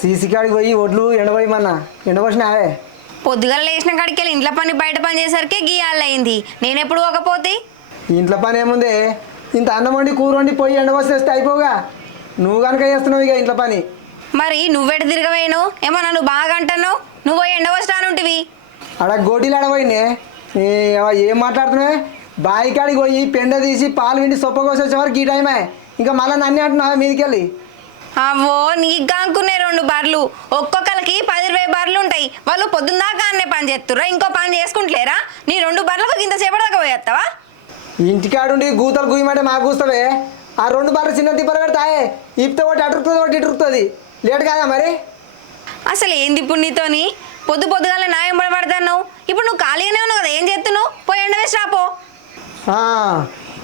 CC కాడికి పోయి ఒడ్లు ఎండబోయమన్నా. ఎండబోసినావే. పొద్దుగల లేచిన కాడికి వెళ్ళి ఇంట్లో పని బయట పని చేసరికి గీయాలయ్యింది నేను ఎప్పుడు పోకపోతే? ఇంట్లో పని ఏముంది? ఇంత అన్నం వండి కూర వండి పోయి ఎండబోసేస్తే అయిపోగా నువ్వు కనుక చేస్తున్నావు ఇక ఇంట్లో పని. మరి నువ్వెట తిరగవేను ఏమన్నా నువ్వు బాగా అంటున్నావు. నువ్వు పోయి ఎండవస్తానుంటివి ఆడ గోటీలు ఆడపోయింది ఏం మాట్లాడుతున్నావే? బావి కాడికి పోయి పెండ తీసి పాలు విండి సొప్ప కోసి వచ్చే వరకు ఈ టైమే. ఇంకా మళ్ళీ నన్ను అంటున్నావా మీదకి వెళ్ళి అవో నీకు కానుకునే రెండు బర్లు. ఒక్కొక్కరికి పది ఇరవై బర్లు ఉంటాయి. వాళ్ళు పొద్దున్న దాకా అన్నే పని చేస్తుర్రా ఇంకో పని చేసుకుంటలేరా? నీ రెండు బర్లకు ఇంత సేపటి దాకా పోయేస్తావా ఇంటికాడుండి గూతలు గుయ్యమంటే మాకు కూస్తావే ఆ రెండు బార్లు చిన్న తిప్పలు పెడతాయే. ఇప్పితే ఒకటి అటురుతుంది ఒకటి ఇటురుతుంది లేట్ కాదా మరి? అసలు ఏంది ఇప్పుడు నీతోని? పొద్దు పొద్దుగాల న్యాయం పడబడతాను ఇప్పుడు నువ్వు ఖాళీగానే ఉన్నావు కదా ఏం చేస్తున్నావు పోయి ఎండ వేసి రాపో. ఆ,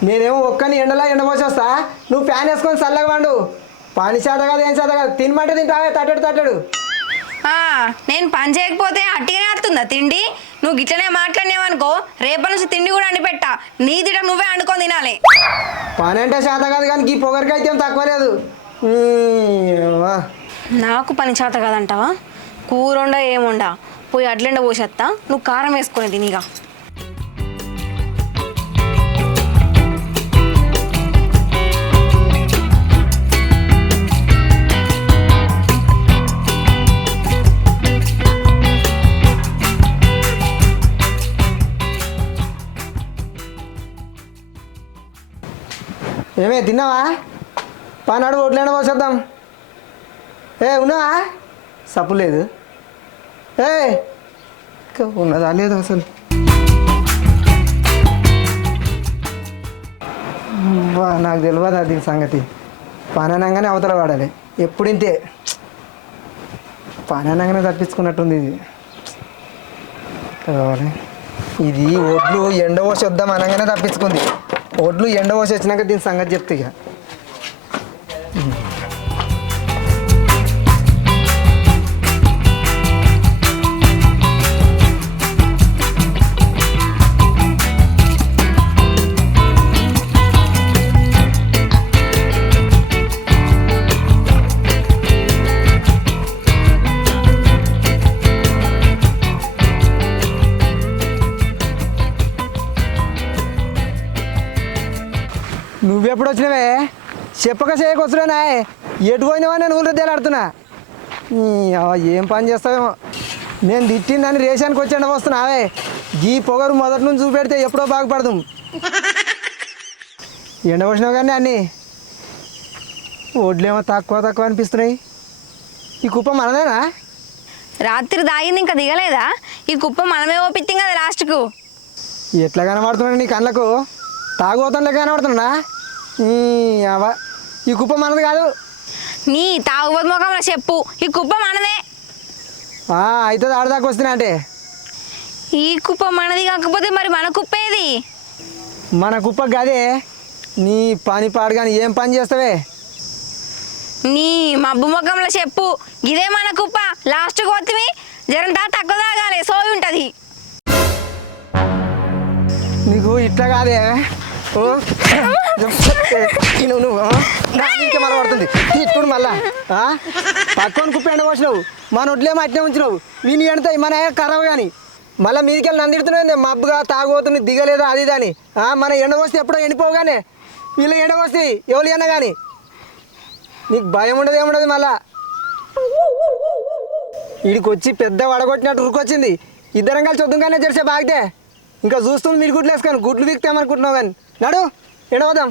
నేనేమో ఒక్కని ఎండలా ఎండపోసేస్తా నువ్వు ఫ్యాన్ వేసుకొని చల్లగా వండు పని చేత కాదు ఏం చేత కాదు. తినమంటే తింటావే? తట్టడు తట్టడు. ఆ, నేను పని చేయకపోతే అట్టిగానే వస్తుందా తిండి? నువ్వు గిట్లనే మాట్లాడినావనుకో రేపటి నుంచి తిండి కూడా అండి పెట్టా నీ తిట నువ్వే వండుకొని తినాలి. పని అంటే చేత కాదు కానీ ఈ పొగరికి అయితే ఏం తక్కువ లేదు. నాకు పని చేత కాదంటావా? కూరండ ఏముండా పోయి అడ్లెండ పోసేస్తా నువ్వు కారం వేసుకుని తినిగా తిన్నావా? పానాడు ఓట్లైనా పోసేద్దాం ఏ ఉన్నావా? సప్పు లేదు. ఏ ఉన్నదా? లేదు అసలు. నాకు తెలియదు అది సంగతి? పని అవతల వాడాలి. ఎప్పుడు ఇంతే పని అనగానే తప్పించుకున్నట్టుంది ఇది. కావాలి. ఇది ఒడ్లు ఎండ పోసి అనగానే తప్పించుకుంది. ఒడ్లు ఎండ పోసి వచ్చినాక దీని సంగతి చెప్తే ఇక. నువ్వెప్పుడు వచ్చినవే చెప్పక చేయకొచ్చులేనా ఎటు పోయినావా నేను ఊళ్ళో తేలాడుతున్నా ఏం పని చేస్తావేమో? నేను తిట్టిందని రేషన్కి వచ్చి ఎండ వస్తున్నావే ఈ పొగరు మొదటి నుంచి చూపెడితే ఎప్పుడో బాగుపడదు. ఎండ పోసినావు కానీ అన్నీ? ఒడ్లేమో తక్కువ తక్కువ అనిపిస్తున్నాయి. ఈ కుప్ప మనదేనా? రాత్రి దాగింది ఇంకా దిగలేదా? ఈ కుప్ప మనమే ఓపిత్తాం కదా లాస్ట్కు. ఎట్లా కనబడుతున్నాడు నీ కళ్ళకు? లెక్క కనబడుతున్నా ఈ ఈ కుప్ప మనది కాదు. నీ తాగుబోతు ముఖంలో చెప్పు ఈ కుప్ప మనదే. అయితే ఆడదాకా వస్తున్నా అంటే. ఈ కుప్ప మనది కాకపోతే మరి మన కుప్ప ఏది? మన కుప్ప గదే నీ పని పాడు కానీ ఏం పని చేస్తావే? నీ మబ్బు ముఖంలో చెప్పు ఇదే మన కుప్ప. లాస్ట్కి పోతుంది జరంతా తక్కువ తాగాలి సోయి ఉంటుంది. నీకు ఇట్లా కాదే. నువ్వు నువ్వు ఇంకా మన పడుతుంది. తీసుకుని మళ్ళా. పక్కన కుప్ప ఎండ పోసినావు. మన ఒడ్లేమో అట్నే ఉంచినావు. వీని ఎండుతాయి మన కరవ కానీ మళ్ళీ మీదికెళ్ళి నన్ను తిడుతున్నావు మబ్బుగా తాగుబోతుంది దిగలేదు? అది దాని ఆ, మన ఎండ వస్తే ఎప్పుడో ఎండిపోగానే వీళ్ళు ఎండ పోస్తే ఎవరు ఎండ కానీ నీకు భయం ఉండదు ఏముండదు మళ్ళా. వీడికి వచ్చి పెద్ద వడగొట్టినట్టు ఉరికొచ్చింది. ఇద్దరం కలిసి వద్దుగానే జరిసే బాగితే. ఇంకా చూస్తుంది మీరు గుడ్లు వేసుకొని గుడ్లు వీక్తామనుకుంటున్నావు కానీ నడు ఎడవదాం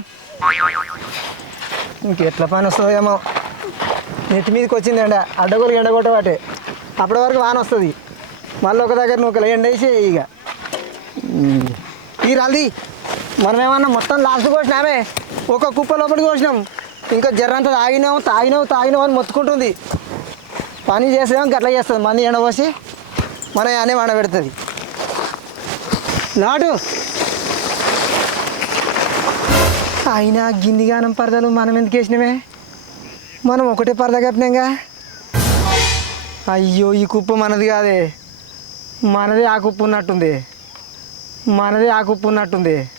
ఇంకెట్లా పని వస్తుందో ఏమో. నెత్తి మీదకి వచ్చింది ఎండ ఎండగొట్ట ఎండగొట్టబట్టే అప్పటి వరకు వాన వస్తుంది. మళ్ళీ ఒక దగ్గర నువ్వు ఎండ వేసి ఇక. ఈ రాలి మనం ఏమన్నా మొత్తం లాస్ట్ కోసినామే ఒక కుప్ప లోపలికి కోసినాం ఇంకా జర్రంతా తాగినావు తాగినావు తాగినావు అని మొత్తుకుంటుంది. పని చేసేమో గట్లా చేస్తుంది. మంది ఎండపోసి మన అనే వాడబెడుతుంది నాటు అయినా గిన్నిగానం పరదలు మనం ఎందుకు వేసినవే? మనం ఒకటే పరద కట్టినాంగా? అయ్యో ఈ కుప్ప మనది కాదే. మనదే ఆ కుప్ప ఉన్నట్టుంది. మనదే ఆ కుప్ప ఉన్నట్టుంది.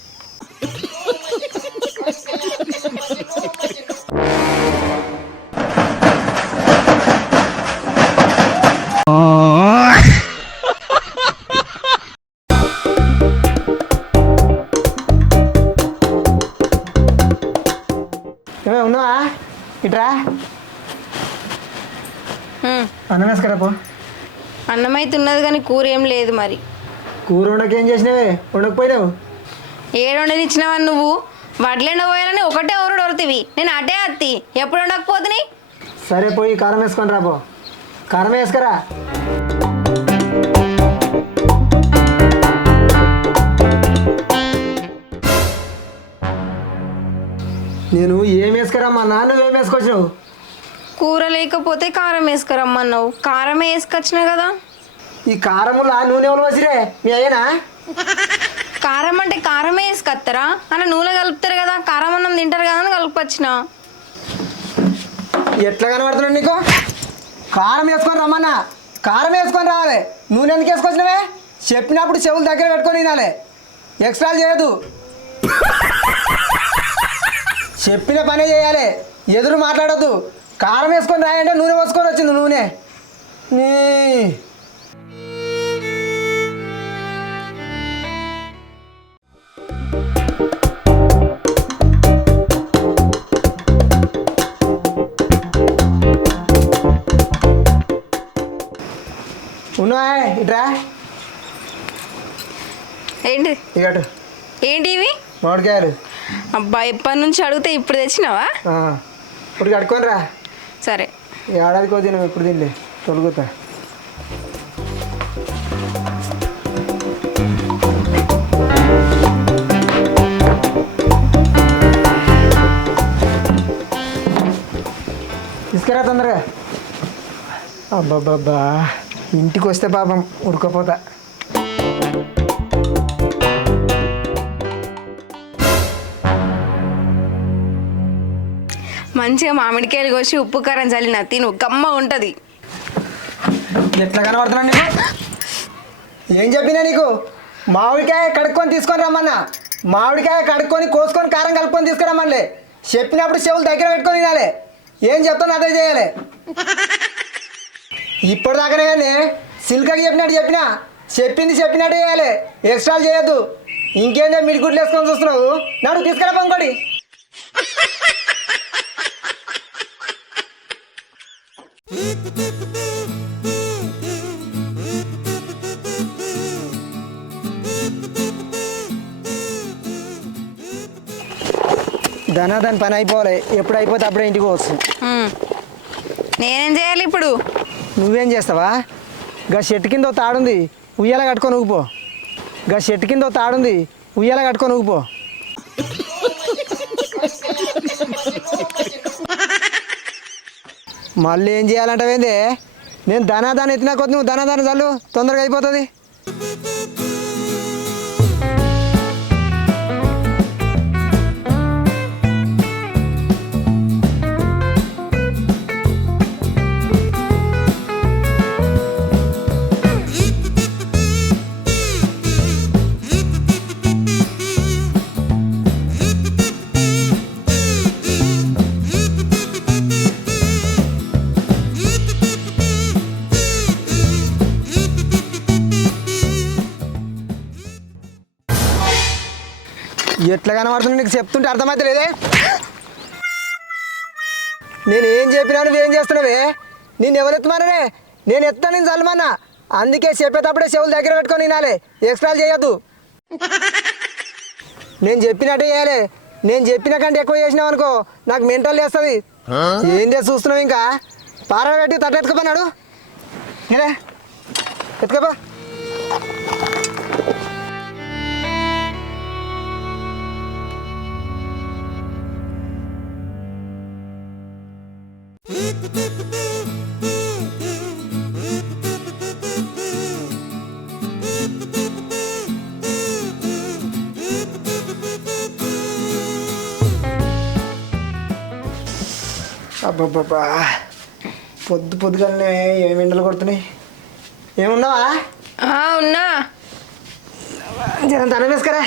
అన్నం వేసుకురా పో అన్నం అయితే ఉన్నది కానీ కూర ఏం లేదు మరి. కూర ఉండకేం చేసినావే ఉండకపోయినావు ఏడు వండనిచ్చినవా నువ్వు? వడ్లెండ పోయాలని ఒకటే ఊరు డొరుతివి నేను అటే అత్తి. ఎప్పుడు ఉండకపోతుంది సరే పోయి కారం వేసుకొని రా పో కారం వేసుకురా. నేను ఏం వేసుకురమ్మా నాన్న నువ్వేం వేసుకొచ్చినావు? కూర లేకపోతే కారం వేసుకురమ్మన్నావు. కారమే వేసుకొచ్చిన కదా. ఈ కారములా నూనె ఎవరు వచ్చిరే మీ అయ్యనా? కారం అంటే కారమే వేసుకొస్తారా అలా నూనె కలుపుతారు కదా కారం అన్నం తింటారు కదా అని కలుపుకొచ్చిన. ఎట్లా కనబడుతున్నాడు నీకు? కారం వేసుకొని రమ్మన్నా. కారం వేసుకొని రావాలి. నూనె ఎందుకు వేసుకొచ్చినవే? చెప్పినప్పుడు చెవులు దగ్గర పెట్టుకొని తినాలి. ఎక్స్ట్రా చేయదు చెప్పిన పనే చేయాలి. ఎదురు మాట్లాడొద్దు. కారం వేసుకొని రాయంటే నూనె పోసుకొని వచ్చింది నూనె. నీ. ఇట్రా. ఏంటి? ఇకటు ఏంటి ఇవి? మామిడికాయలు. అబ్బా ఎప్పటి నుంచి అడిగితే ఇప్పుడు తెచ్చినావా? ఇప్పుడు కట్టుకొని రా. సరే. ఏడాదికి వచ్చి ఎప్పుడు ఇప్పుడు తిండి తొలుగుతా. తీసుకురా తొందరగా. అబ్బాబ్బా ఇంటికి వస్తే పాపం ఉడకపోతా. మంచిగా మామిడికాయలు కోసి ఉప్పు కారం చల్లిన తిను గమ్మ ఉంటుంది. ఎట్లా కనబడుతున్నాను నీకు? ఏం చెప్పినా నీకు? మామిడికాయ కడుక్కొని తీసుకొని రమ్మన్నా. మామిడికాయ కడుక్కొని కోసుకొని కారం కలుపుకొని తీసుకురమ్మలే చెప్పినప్పుడు చెవులు దగ్గర పెట్టుకొని తినాలి. ఏం చెప్తాను అదే చేయాలి. ఇప్పుడు దాకానే కానీ సిల్కకి చెప్పినట్టు చెప్పినా. చెప్పింది చెప్పినట్టు చేయాలి. ఎక్స్ట్రా చేయొద్దు. ఇంకేందో మిడిగుడ్లు వేసుకొని చూస్తున్నావు. నాడు తీసుకురా పంకోడి దానా దాని పని అయిపోవాలి. ఎప్పుడు అయిపోతే అప్పుడే ఇంటికి పోవచ్చు. ఉమ్. నేనేం చేయాలి ఇప్పుడు? నువ్వేం చేస్తావా? గా చెట్టు కింద ఓ తాడుంది. ఉయ్యాల కట్టుకొని ఊగిపో. గా చెట్టు కింద ఓ తాడుంది. ఉయ్యాల కట్టుకొని ఊగిపో. మళ్ళీ ఏం చేయాలంటే నేను ధనాదాన్ని ఎత్తినా కొద్ది నువ్వు ధనాదాన్ని చల్లు తొందరగా అయిపోతుంది. ఎట్లా కనబడుతుంది నీకు చెప్తుంటే అర్థమైతే లేదే? నేను ఏం చెప్పినా నువ్వేం చేస్తున్నావే? నేను ఎవరు నేను ఎత్తా నేను చల్లమన్నా. అందుకే చెప్పేటప్పుడే చెవులు దగ్గర పెట్టుకొని వినాలి ఎక్స్ట్రాలు చేయొద్దు. నేను చెప్పినట్టే చేయాలి. నేను చెప్పిన కంటే ఎక్కువ చేసినావు అనుకో నాకు మెంటల్ చేస్తుంది ఏం చేసి చూస్తున్నావు ఇంకా? పార పెట్టి తట్ట ఎత్తుకోపోయినాడు. అబ్బబ్బబ్బా. పొద్దు పొద్దుగానే ఏమి ఎండలు కొడుతున్నాయి? ఏమున్నావా? ఉన్నా. జనం తన వేసుకరా.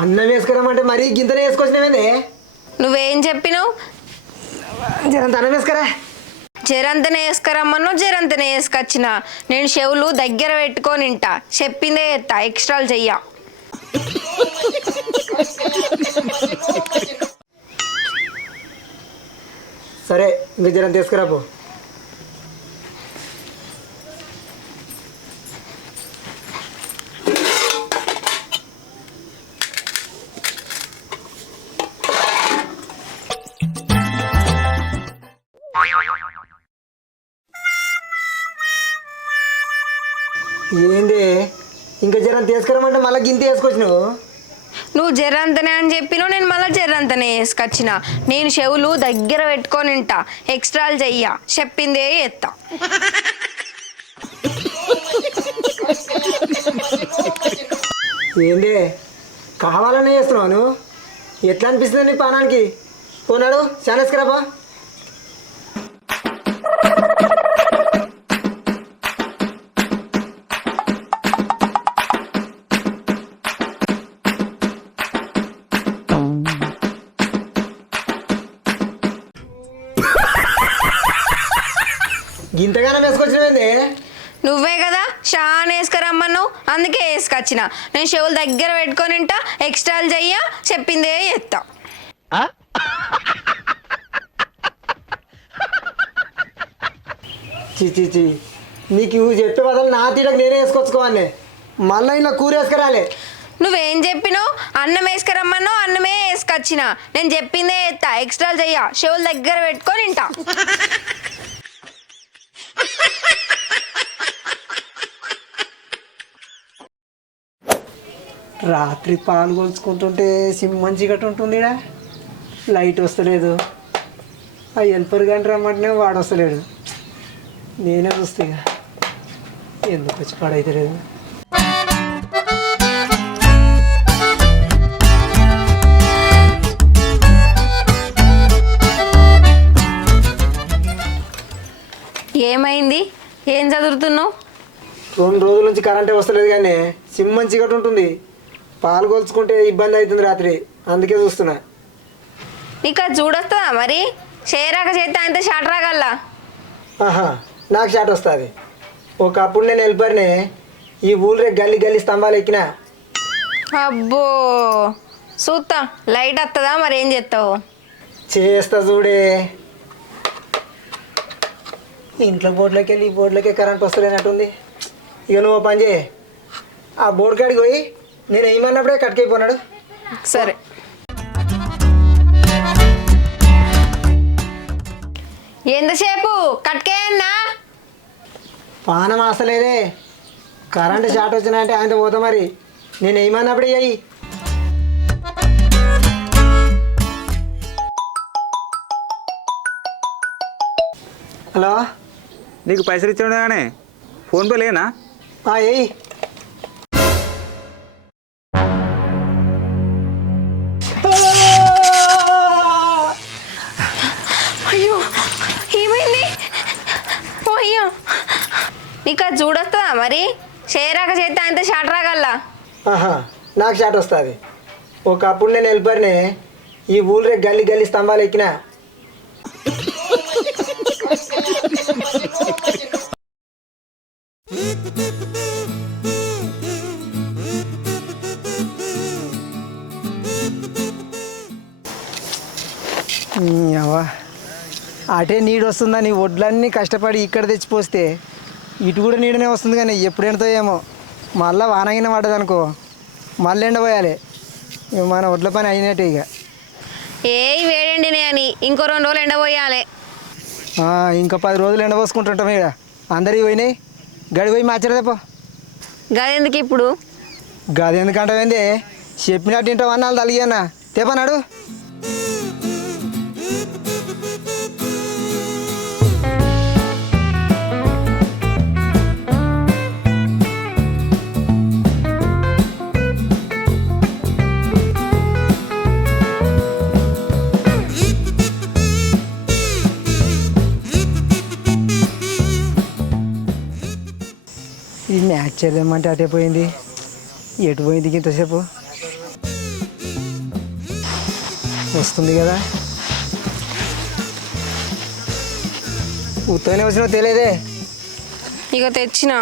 అన్నం వేసుకురామంటే మరీ గింతనే వేసుకొచ్చినావేంది? నువ్వేం చెప్పినావు? జరంత అన్నం వేసుకరా. జరంతనే వేసుకురమ్మన్నో జరంతనే వేసుకొచ్చిన. నేను చెవులు దగ్గర పెట్టుకొని ఇంటా చెప్పిందే ఎత్తా ఎక్స్ట్రాలు చెయ్య. సరే ఇంకా జరం తీసుకురా గింత వేసుకొచ్చు నువ్వు? నువ్వు జరంతనే అని చెప్పినావు నేను మళ్ళీ జరంతనే వేసుకొచ్చిన. నేను చెవులు దగ్గర పెట్టుకొని ఇంటా ఎక్స్ట్రాలు చెయ్య. చెప్పిందే ఎత్తా. ఏంది? కావాలనే చేస్తున్నావు నువ్వు? ఎట్లా అనిపిస్తుంది నీ పానానికి? పోనాడు చానేసుకురాపా నువ్వే కదా షాన్ వేసుకురమ్మన్నావు? అందుకే వేసుకొచ్చిన. నేను చెవులు దగ్గర పెట్టుకొని ఇంటా ఎక్స్ట్రాలు చెయ్య చెప్పిందే ఎత్తా చి చి చి నీకు ఇవి చెప్పే బదులు నా తీడకు నేనే వేసుకొచ్చుకోవాలి. మళ్ళీ ఇలా కూర వేసుకురాలే. నువ్వేం చెప్పినావు? అన్నం వేసుకురమ్మన్నావు అన్నమే వేసుకొచ్చిన. నేను చెప్పిందే ఎత్తా ఎక్స్ట్రాలు చెయ్య చెవులు దగ్గర పెట్టుకొని ఇంటా రాత్రి పాలు కొలుచుకుంటుంటే సింహం చీకటి ఉంటుంది ఈడ. లైట్ వస్తలేదు. ఆ హెల్పర్ కానీ రమ్మంటేనే వాడు వస్తలేడు. నేనే చూస్తే ఎందుకు వచ్చి పాడైతే లేదు ఏమైంది? ఏం చదువుతున్నావు? రెండు రోజుల నుంచి కరెంటే వస్తలేదు కానీ సింహం చీకటి ఉంటుంది. పాలు కొలుచుకుంటే ఇబ్బంది అవుతుంది రాత్రి. అందుకే చూస్తున్నా. నీకు అది చూడొస్తుందా మరి? చేయరాక చేస్తే అంత షాట్ రాగల్లా ఆహా నాకు షాట్ వస్తుంది. ఒకప్పుడు నేను హెల్పర్నే ఈ ఊళ్ళో గల్లి గల్లి స్తంభాలు ఎక్కినా. అబ్బో చూస్తా లైట్ వస్తుందా మరి ఏం చేస్తావు చేస్తా చూడే. ఇంట్లో బోర్డులోకి వెళ్ళి ఈ బోర్డులోకి కరెంట్ వస్తలేనట్టుంది. ఇక నువ్వు ఓ పని చేయి. ఆ బోర్డు కాడికి పోయి నేను ఏమన్నప్పుడే కట్టుకైపోయినాడు సరే. ఎంతసేపు? కట్కేయన్నా పానం ఆసలేదే. కరెంట్ షార్ట్ వచ్చినాయంటే ఆయనతో పోతా మరి. నేను ఏమన్నప్పుడే అయ్యి? హలో? నీకు పైసలు ఇచ్చాడుగానే ఫోన్పే లేనా? ఎయ్యి ఆహా నాకు షాట్ వస్తుంది. ఒకప్పుడు నేను వెళ్ళిపోయినే ఈ ఊళ్ళో గల్లి గల్లీ స్తంభాలు ఎక్కినా. అవ్వా అటే నీడు వస్తుందని వడ్లన్నీ కష్టపడి ఇక్కడ తెచ్చిపోస్తే ఇటు కూడా నీడనే వస్తుంది కానీ ఎప్పుడు ఏమో మళ్ళీ వానగిన పడ్డదనుకో మళ్ళీ ఎండపోయాలి ఇక మన వడ్ల పని అయినట్టే ఇక. ఏ వేడండినే అని ఇంకో రెండు రోజులు ఎండబోయాలి ఇంకా పది రోజులు ఎండపోసుకుంటుంటాం ఇక. అందరివి పోయినాయి? గడి పోయి మార్చలేపో గదెందుకు ఇప్పుడు? గది ఎందుకంటావేంది చెప్పినట్టు ఇంటో అన్నాళ్ళు తలిగానా తెపనాడు మ్యాచ్ చేద్దామంటే అటే పోయింది. ఎటు పోయింది ఇంతసేపు? వస్తుంది కదా? ఉత్తగానే వచ్చినా తెలియదే. ఇక తెచ్చిన.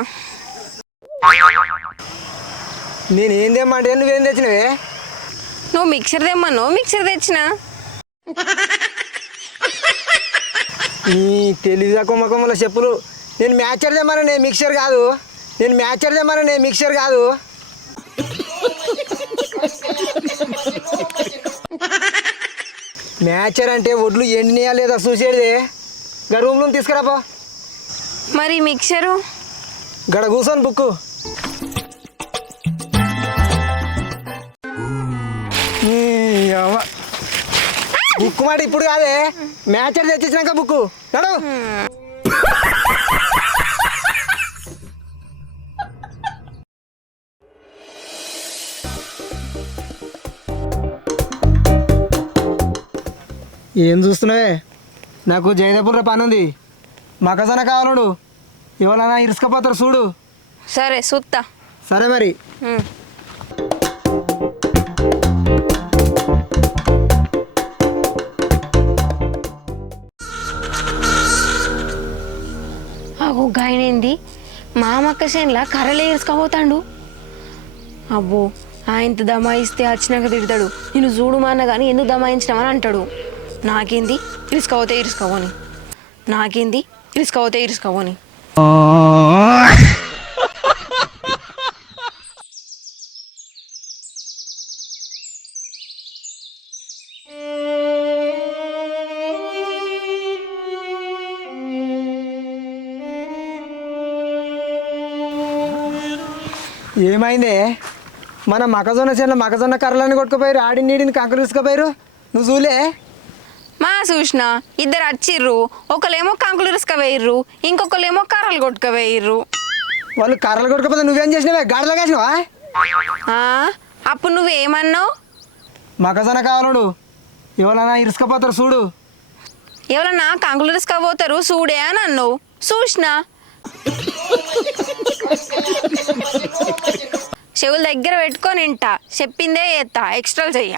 నేను ఏం తెమ్మంటే నువ్వేం తెచ్చినవే? నువ్వు మిక్సర్ తెమ్మను మిక్సర్ తెచ్చిన? నీ తెలివిగా కొమ్మ కొమ్మల చెప్పులు. నేను మ్యాచర్ తెమ్మను నేను మిక్సర్ కాదు. నేను మ్యాచర్ తెమ్మను నేను మిక్సర్ కాదు. మ్యాచర్ అంటే ఒడ్లు ఎండినయా లేదా చూసేది. గా రూమ్లో తీసుకురాపో మరి మిక్సరు? గడ కూర్చొని బుక్కు. బుక్ మాట ఇప్పుడు కాదే. మ్యాచర్ తెచ్చినాక బుక్కు. నడు. ఏం చూస్తున్నావే? నాకు జైదపూర్లో పని ఉంది మకజన కావాలడు. ఎవరైనా ఇరుసుకపోతారు చూడు. సరే సుత్తా. సరే మరి. అగో గాయనేంది? మా మక్క చేనులా కర్రలే వేసుకపోతాడు అబ్బో ఆయనతో దమాయిస్తే వచ్చినాక తిడతాడు. నేను చూడు మా అన్న కానీ ఎందుకు దమాయించినామని అంటాడు. నాకేంది ఇరుసుకోవతే ఇరుసుకోవని నాకేంది ఇరుసుకోవతే ఇరుసుకోవని ఏమైందే? మన మకజొన్న చిన్న మకజొన్న కర్రలని కొట్టుకుపోయారు ఆడి నీడిని కంకరు తీసుకుపోయారు. నువ్వు చూలే. మా చూసిన ఇద్దరు వచ్చిర్రు ఒకలేమో కంకులు ఇరుసుక వేయర్రు ఇంకొకలేమో కర్రలు కొట్టుక వేయర్రు వాళ్ళు కర్రలు కొట్టుకపోతే నువ్వేం చేసినావే? గాడిలో వేసినావా అప్పుడు నువ్వేమన్నావు? మకజొన్న కావాలడు. ఎవరైనా ఇరుసుకపోతారు చూడు. ఎవరన్నా కంకులు ఇరుసుక పోతారు చూడే అని అన్నావు. చూసిన చెవుల దగ్గర పెట్టుకొని ఇంట. చెప్పిందే ఎత్తా ఎక్స్ట్రా చెయ్య.